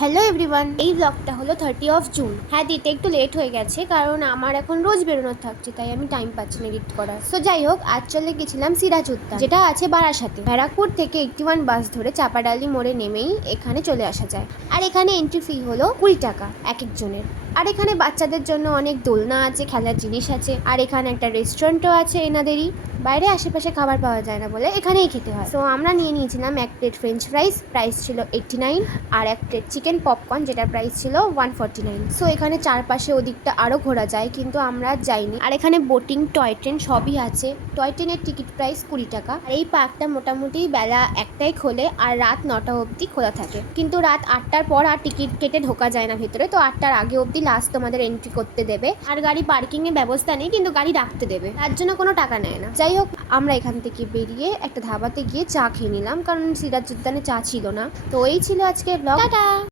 Hello everyone, এই ব্লগটা হলো 30 জুন। হ্যাঁ, দিতে একটু লেট হয়ে গেছে কারণ আমার এখন রোজ বেরোনোর থাকছে, তাই আমি টাইম পাচ্ছি না এডিট করার। সো যাই হোক, আজ চলে গেছিলাম সিরাজ উদ্যান, যেটা আছে বারাসাতে। ব্যারাকপুর থেকে 81 বাস ধরে চাপাডালি মোড়ে নেমেই এখানে চলে আসা যায়। আর এখানে এন্ট্রি ফি হলো 20 টাকা এক একজনের। আর এখানে বাচ্চাদের জন্য অনেক দোলনা আছে, খেলার জিনিস আছে। আর এখানে একটা রেস্টুরেন্টও আছে এনাদেরই। বাইরে আশেপাশে খাবার পাওয়া যায় না বলে এখানেই খেতে হয়। তো আমরা নিয়ে নিয়েছিলাম এক প্লেট ফ্রেঞ্চ ফ্রাইস, প্রাইস ছিল 89, আর এক প্লেট চিকেন পপকর্ন, যেটার প্রাইস ছিল 149। সো এখানে চারপাশে ওদিকটা আরও ঘোরা যায়, কিন্তু আমরা যাইনি। আর এখানে বোটিং, টয় ট্রেন সবই আছে। টয় ট্রেনের টিকিট প্রাইস 20 টাকা। আর এই পার্কটা মোটামুটি বেলা 1টায় খোলে আর রাত 9টা অবধি খোলা থাকে, কিন্তু রাত 8টার পর আর টিকিট কেটে ঢোকা যায় না ভেতরে। তো 8টার আগে অবধি লাস্ট তোমাদের এন্ট্রি করতে দেবে। আর গাড়ি পার্কিংয়ের ব্যবস্থা নেই, কিন্তু গাড়ি রাখতে দেবে, তার জন্য কোনো টাকা নেয় না। যাই হোক, আমরা এখান থেকে বেরিয়ে একটা ধাবাতে গিয়ে চা খেয়ে নিলাম, কারণ সিরাজ উদ্যানে চা ছিল না। তো এই ছিল আজকের ব্লগ। টাটা।